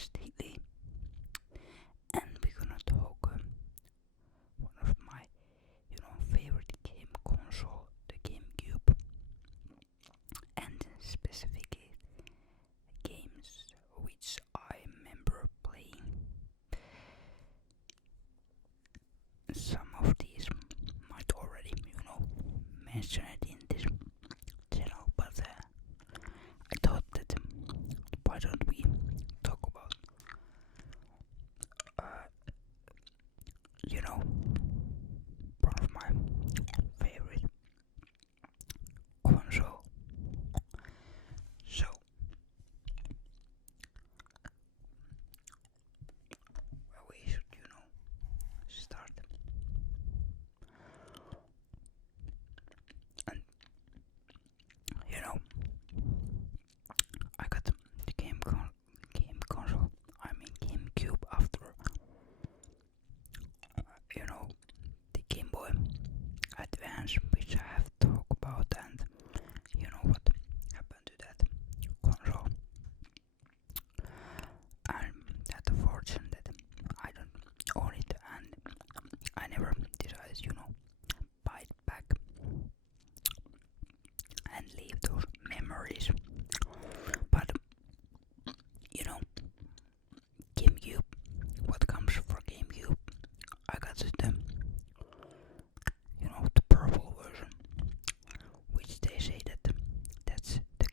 podcast daily, and we're gonna talk one of my favorite game console, the Gamecube, and specifically games which I remember playing. Some of these might already mention it in this channel, but I thought that why don't we talk about one of my favorite console. So we should start. And I got the game console, I mean GameCube, after the Game Boy Advance, which I have talked about, and what happened to that console. I'm that fortunate that I don't own it, and I never decided buy it back and leave those memories. But GameCube, what comes for GameCube? I got the the purple version, which they say that's the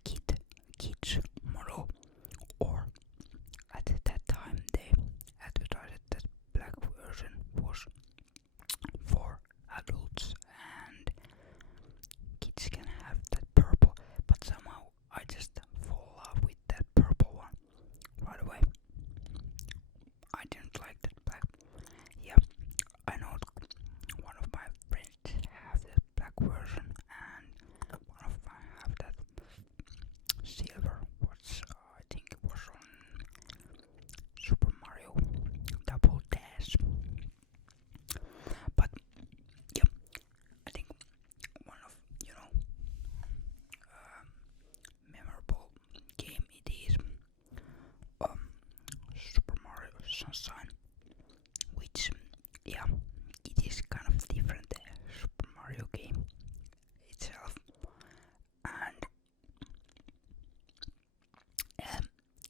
kids model, or at that time they advertised that black version was for adults and kids can have that purple, but somehow I just fall in love with that purple one right away. I didn't like that black. Yeah, I know one of my friends have that black version, and one of mine have that silver. I think it was on Super Mario Double Dash. But yeah, I think one of memorable game it is Super Mario Sunshine, which it is kind of different Super Mario game itself, and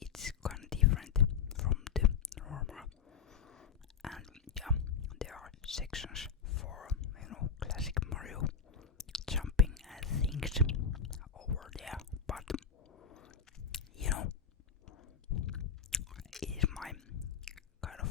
it's kind of different from the normal. And there are sections for classic Mario jumping and things over there, but it is my kind of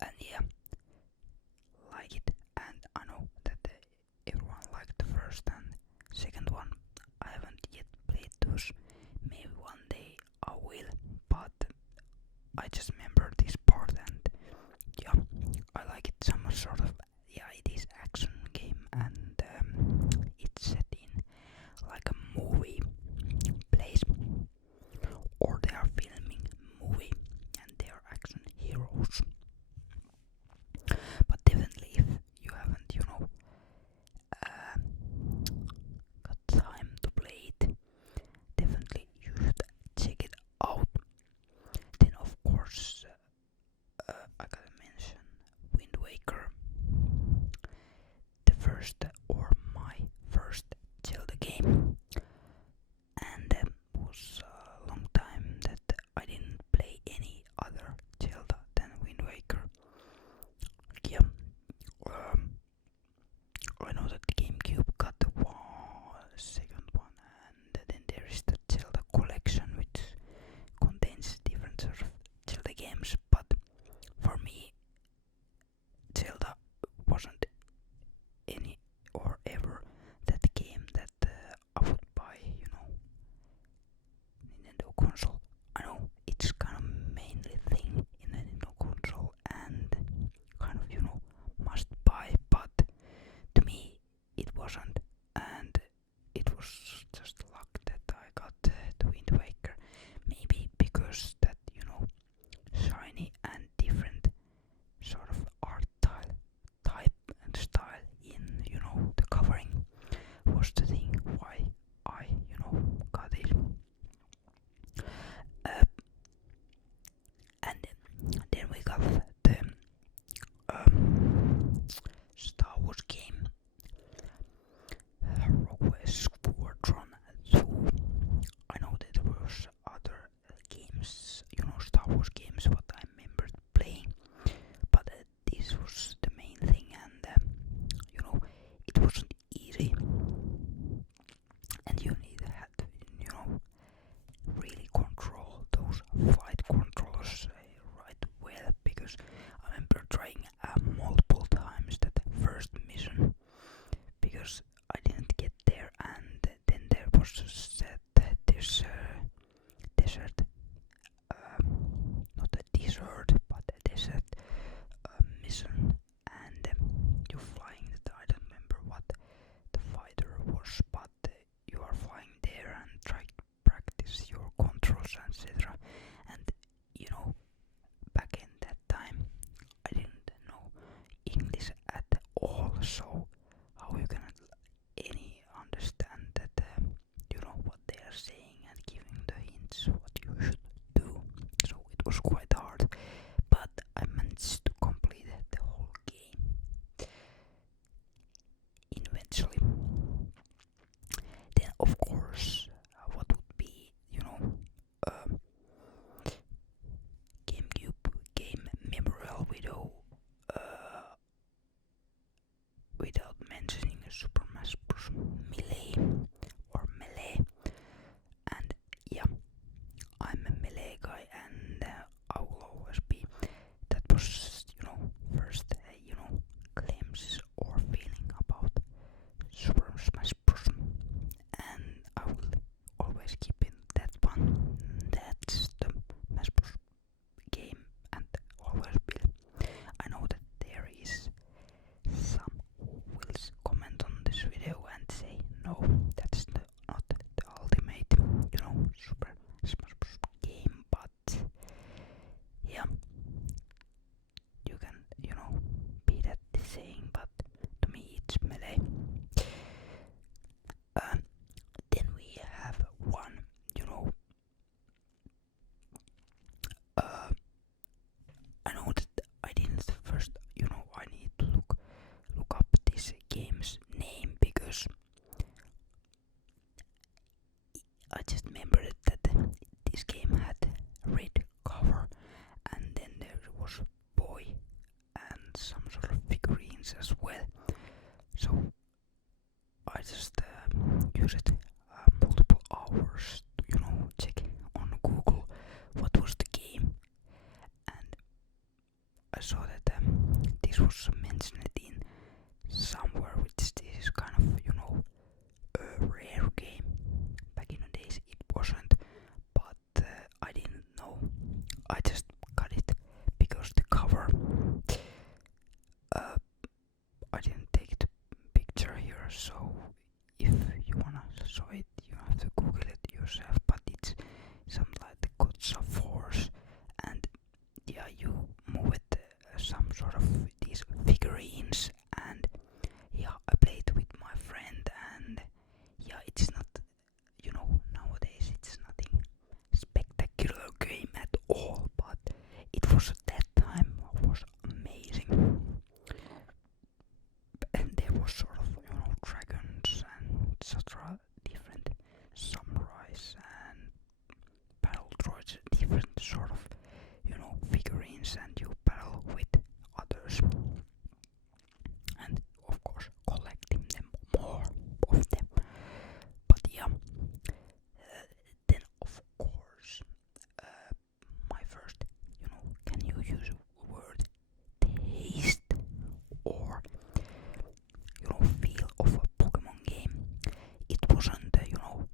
and yeah, like it. And I know that everyone liked the first and second one. I haven't yet played those. Maybe one day I will, but I just remember this part, and yeah, I like it. Some sort of, yeah, it is action game, and it's set in like a movie place, or they are filming movie, and they are action heroes. But definitely, if you haven't, uh, got time to play it, definitely you should check it out. Then of course, I gotta mention Wind Waker, the first or my first Zelda game, and was a long time that I didn't play any other Zelda than Wind Waker. Yeah, um, I know that the Gamecube got the second one, and then there is the Zelda collection, which contains different sort of Zelda games. But for me, Zelda wasn't any or ever that game that I would buy, Nintendo console. I know it's kind of mainly thing in a Nintendo console and kind of, must buy, but to me it wasn't, and it was just luck that I got the Wind Waker. Maybe because that, shiny and different sort of art type and style in, the covering was the thing why I, got it. And then we got the Star Wars game, Rogue Squadron 2. I know that there was other games, Star Wars games, what I remembered playing, but this was the main thing, and it wasn't easy, and you need to have, really control those flight controllers right well, because I remember trying multiple times that first mission, because I didn't get there, and then there was this desert, not a desert, but a desert mission, and you're flying that, I don't remember what the fighter was, but you are flying there and try to practice your controls, etc. And back in that time, I didn't know English at all, so how you can any understand that what they are saying and giving the hints what you should do. So it was quite hard, but I managed to complete the whole game eventually. Then of course, what would be, Gamecube game memorable without mentioning Super Smash Bros. Melee. And yeah, I'm a Melee guy, and I will always be. That was, first, glimpses or feeling about Super Smash Bros. And I will always keep it that one. That's the Smash Bros. Game, and always will. I know that there is some who will comment on this video and say no, that's not the ultimate, Super Smash Bros. Game, but yeah, you can, be that saying, but to me it's Melee. Then we have one, I know that I didn't first, I need to look up this game's name, because I just remembered that this game had a red cover, and then there was a boy and some sort of figurines as well. So I just used multiple hours to, check on Google what was the game, and I saw that this was mentioned in somewhere, which this is kind of, a rare game. Back in the days it wasn't, but I didn't know. I just got it because the cover. I didn't take the picture here, so if you wanna show it, you have to Google it yourself. But it's something like the Gods of Force, and yeah, you move it some sort of these figurines, and yeah, I played with my friend, and yeah, it's not, nowadays it's nothing spectacular game at all, but it was at that time was amazing. And there was sort of, dragons and etc. Different samurais and battle droids, different sort of, figurines, and you battle with others. And of course, collecting them, more of them. But yeah, then of course, my first, can you use a word taste or feel of a Pokemon game? It wasn't,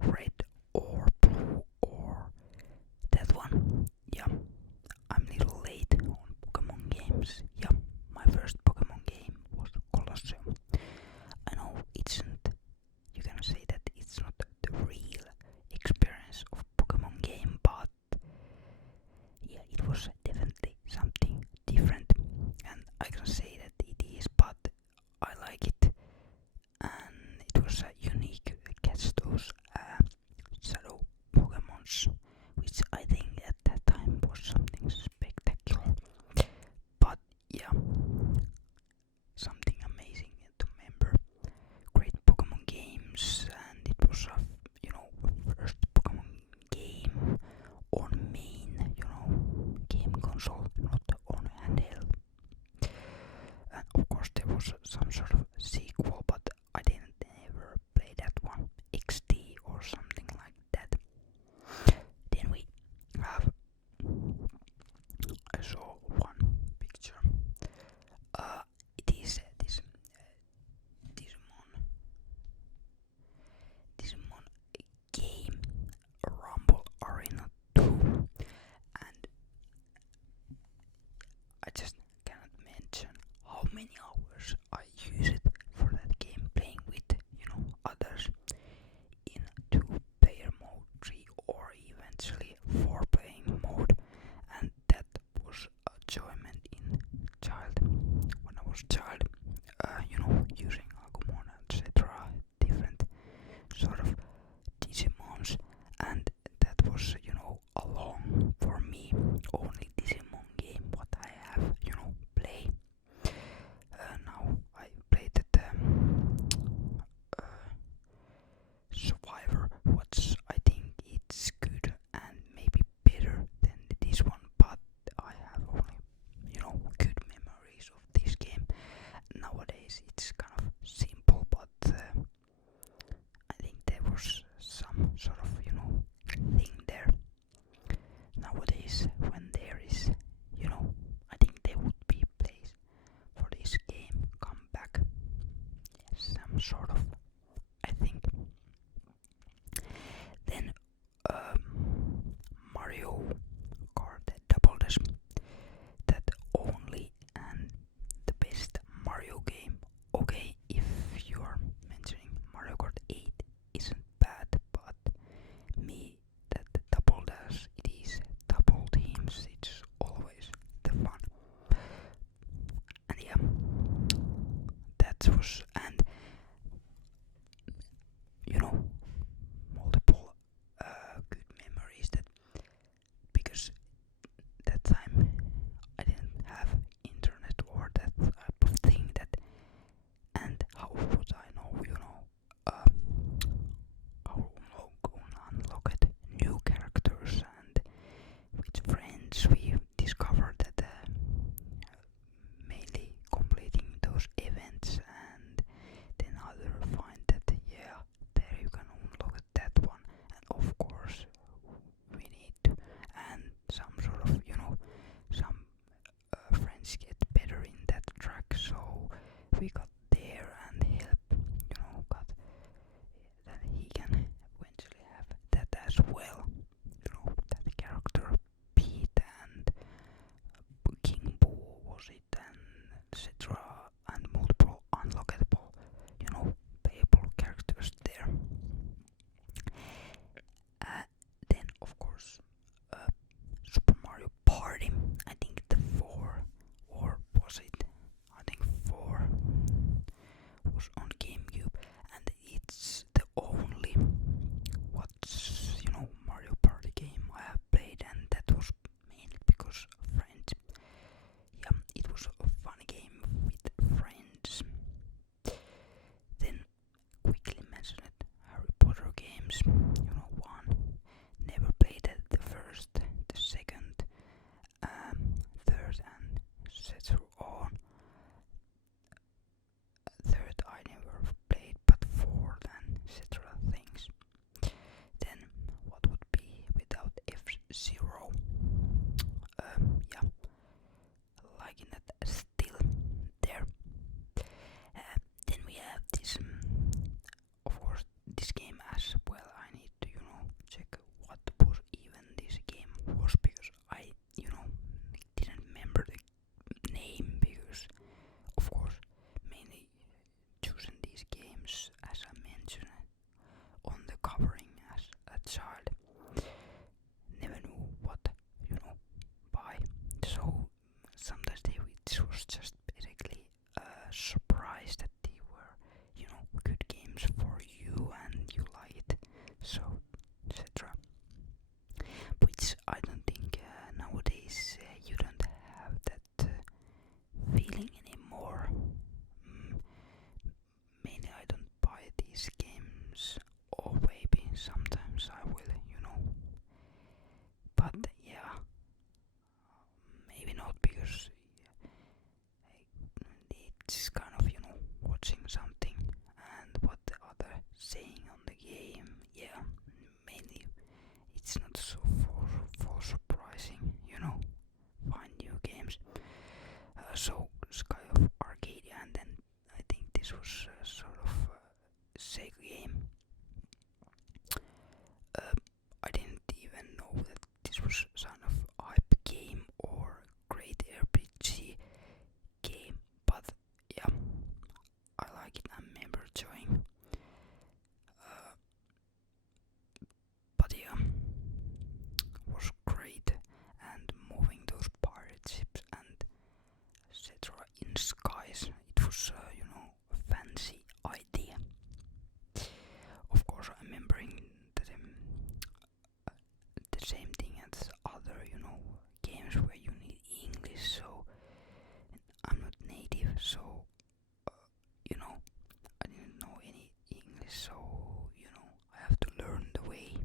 red or blue or that one. Yeah, I'm a little late on Pokemon games. Yeah, my first Pokemon game was Colosseum. I know it's not, you can say that it's not the real experience of Pokemon game, but yeah, it was definitely something different, and I can say that it is, but I like it, and it was unique. Catch those shadow Pokemons, which I think at that time was something spectacular. But yeah, something amazing to remember. Great Pokemon games, and it was first Pokemon game on main, game console, not on handheld. And of course there was some sort of sequel, but I didn't ever play that one, XD or something like that. Then we have, I saw one picture. It is Digimon game Rumble Arena 2, and I just cannot mention how many hours I use it for that game, playing with others in 2-player mode, 3 or eventually 4-playing mode, and that was a enjoyment in child. When I was child, using Agumon, etc. Different sort of Digimons, and that was along for me only Digimon game what I have play. Now I played the Survivor, which I think it's good and maybe better than this one, but I have only good memories of this game. we got there and help, got that he can eventually have that as well. That character Pete and King Boo was it, and etc. and multiple unlockable, playable characters there. Then of course Super Mario Party. I think the 4, or was it? I think 4 was on Gamecube, and it's the only Mario Party game I have played, and that was mainly because of friends. Yeah, it was a fun game with friends. Then quickly mention it, Harry Potter games. One. Never played it, the first, the second, third, and etc. on. Third I never played, but fourth and etc. things. Then what would be without F-Zero? Yeah, liking that still there. Then we have this, of course, this game as well. I need to, check what was even this game was, because I, didn't remember the name, because, of course, mainly choosing these games, as I mentioned, on the covering as a child. Never knew what, buy. So sometimes it was just basically a surprise that they were, good games for you and you like it. So, etc. Which I don't think nowadays you don't have that feeling anymore. Mainly I don't buy these games, or maybe sometimes I will, but yeah, maybe not, because it's kind of, watching something and what the other saying on the game. Yeah, mainly it's not so for surprising, find new games. So Sky of Arcadia, and then I think this was sort of a Sega game. I didn't even know that this was some of hype game or great RPG game, but yeah, I like it. I remember enjoying. But yeah, was great, and moving those pirate ships and etc. in skies. It was a fancy idea. Of course, I'm remembering that the same thing as other, games where you need English. So I'm not native, so I didn't know any English. So I have to learn the way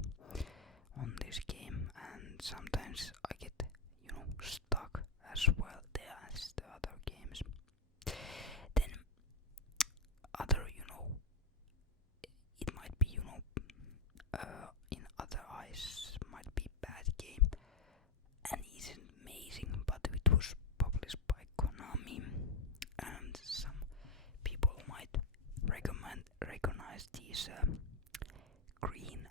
on this game, and sometimes I get stuck as well there as the other games. Then other, it might be, in other eyes might be bad game and isn't amazing, but it was published by Konami, and some people might recognize these green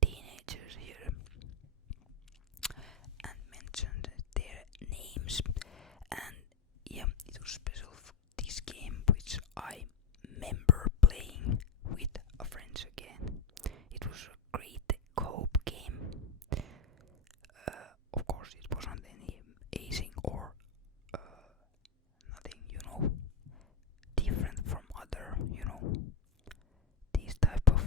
teenagers here and mentioned their names. And yeah, it was special for this game, which I remember playing with a friend again. It was a great co-op game. Of course, it wasn't any amazing or nothing, different from other, these type of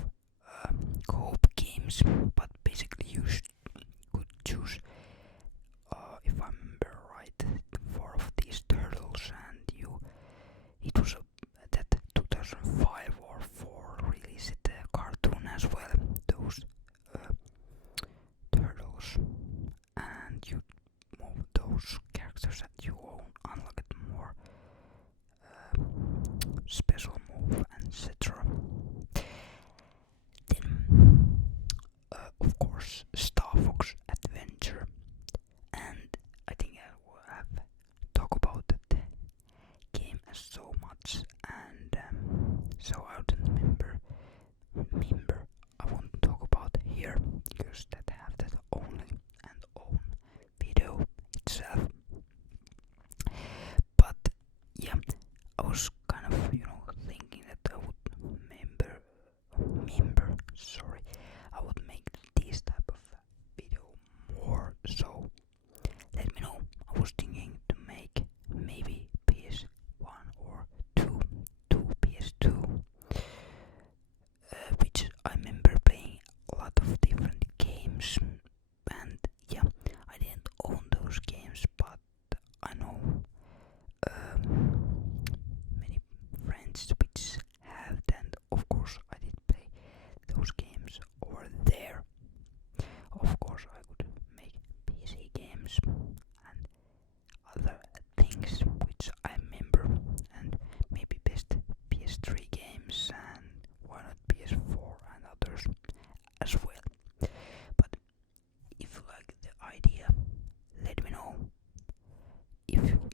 co-op games. But basically, you could choose, if I remember right, 4 of these turtles, and it was that 2005 or 4 released cartoon as well. Those turtles, and you move those characters that you own, unlock it more special move, etc. Then, of course, Star Fox Adventure, and I think I will have talk about it if you